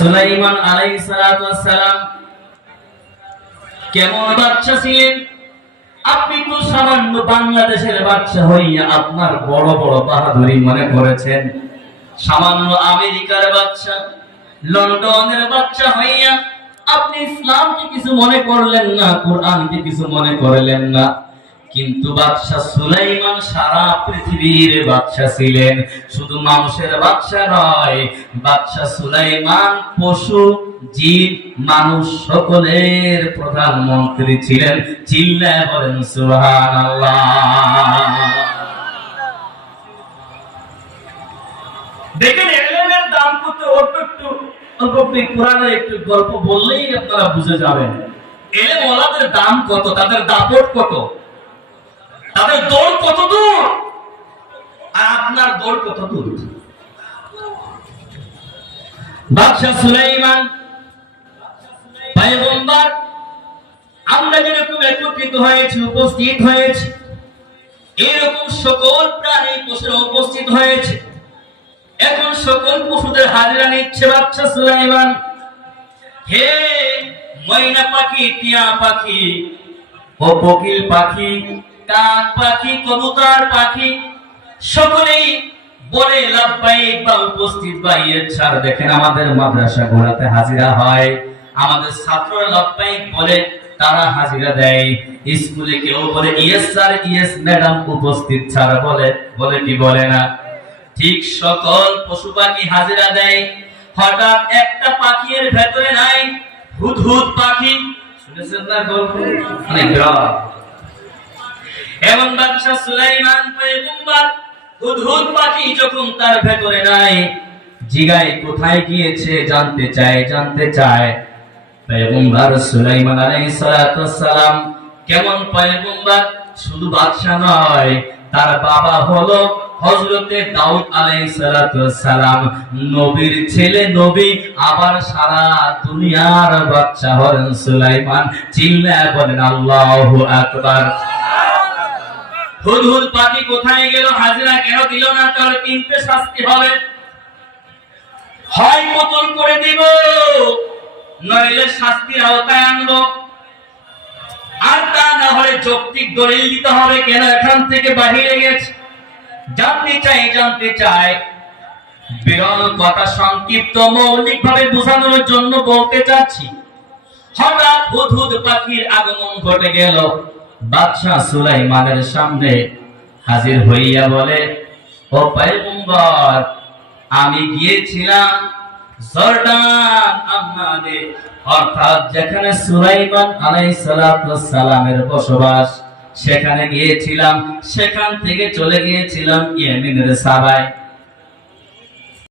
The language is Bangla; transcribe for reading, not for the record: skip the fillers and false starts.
সুলাইমান আলাইহিস সালাতু ওয়াস সালাম কেমন বাদশা ছিলেন? আপনি তো সামান্য বাংলাদেশের বাদশা হইয়া আপনার বড় বড় বাহাদুরি মনে করেছেন। সামান্য আমেরিকার বাদশা, লন্ডনের বাদশা হইয়া আপনি ইসলামকে কিছু মনে করলেন না, কোরআনকে কিছু মনে করলেন না। কিন্তু বাদশা সুলাইমান সারা পৃথিবীর বাদশা ছিলেন, শুধু মানুষের বাদশা নয়। বাদশা সুলাইমান পশু, জীব, মানুষ সকলের প্রধানমন্ত্রী ছিলেন। চিল্লায় বলেন সুবহানাল্লাহ। দেখেন এলেমের দাম কত। অল্প কোরআনের একটু গল্প বললেই আপনারা বুঝে যাবেন এলেম ওয়ালাদের দাম কত, তাদের দাপট কত, তাদের দৌড় কত দূর, আর আপনার দৌড় কত দূর। বাদশা সুলাইমান পয়গম্বর, আমরা যেরকম একত্রিত হয়েছি, উপস্থিত হয়েছি, এরকম সকল প্রাণী পশুরা উপস্থিত হয়েছে। এখন সকল পশুদের হাজিরা নিচ্ছে বাদশা সুলাইমান। হে ময়না পাখি, টিয়া পাখি, ও কোকিল পাখি, কাক পাখি, কবুতর পাখি, সকলেই বলে লাব্বাইক বা উপস্থিত বা ইয়েছার। দেখেন আমাদের মাদ্রাসা গোড়াতে হাজিরা হয়, আমাদের ছাত্ররা লাব্বাইক বলে, তারা হাজিরা দেয়। স্কুলে কেউ বলে ইয়েস স্যার, ইয়েস ম্যাডাম, উপস্থিত স্যার বলে, বলে কি বলে না? ঠিক সকল পশু পাখি হাজিরা দেয়। হঠাৎ একটা পাখির ভেতরে নাই, হুদহুদ পাখি। শুনেছেন না গল্প? অনেক গ্রাম। এবং বাদশা সুলাইমান পয়গম্বর হুদহুদ পাখি যখন তার ভেতরে নাই, জিগায় কোথায় গিয়েছে জানতে চায়। পয়গম্বর সুলাইমান আলাইহিস সালাতু ওয়াস সালাম কেমন পয়গম্বর, শুধু বাদশা নয়, তার বাবা হলো হযরতে দাউদ আলাইহিস সালাতু ওয়াস সালাম, নবীর ছেলে, নবী, আবার সারা দুনিয়ার বাদশা হলেন সুলাইমান। চিল্লায় বলেন আল্লাহু আকবার। হুদহুদ পাখি কোথায় গেল, হাজিরা কেন দিল না? তাহলে তিনটে শাস্তি হবে, হয় কতল করে দিব, নইলে শাস্তির আওতায় আনবো, আর তা না হলে যৌক্তিক দলিল দিতে হবে কেন এখান থেকে বাহিরে গেছে। জানতে চাই বিরল কথা সংক্ষিপ্ত মৌলিক ভাবে বোঝানোর জন্য বলতে চাচ্ছি। হঠাৎ হুদহুদ পাখির আগমন ঘটে গেল, বাদশা সুলাইমানের সামনে হাজির হইয়া বলে, ও পয়গম্বর, আমি গিয়েছিলাম জর্ডান আম্মাদে, অর্থাৎ যেখানে সুলাইমান আলাইহিস সালাতু ওয়াস সালামের বসবাস, সেখানে গিয়েছিলাম। সেখান থেকে চলে গিয়েছিলাম ইয়েমেনের সাবায়।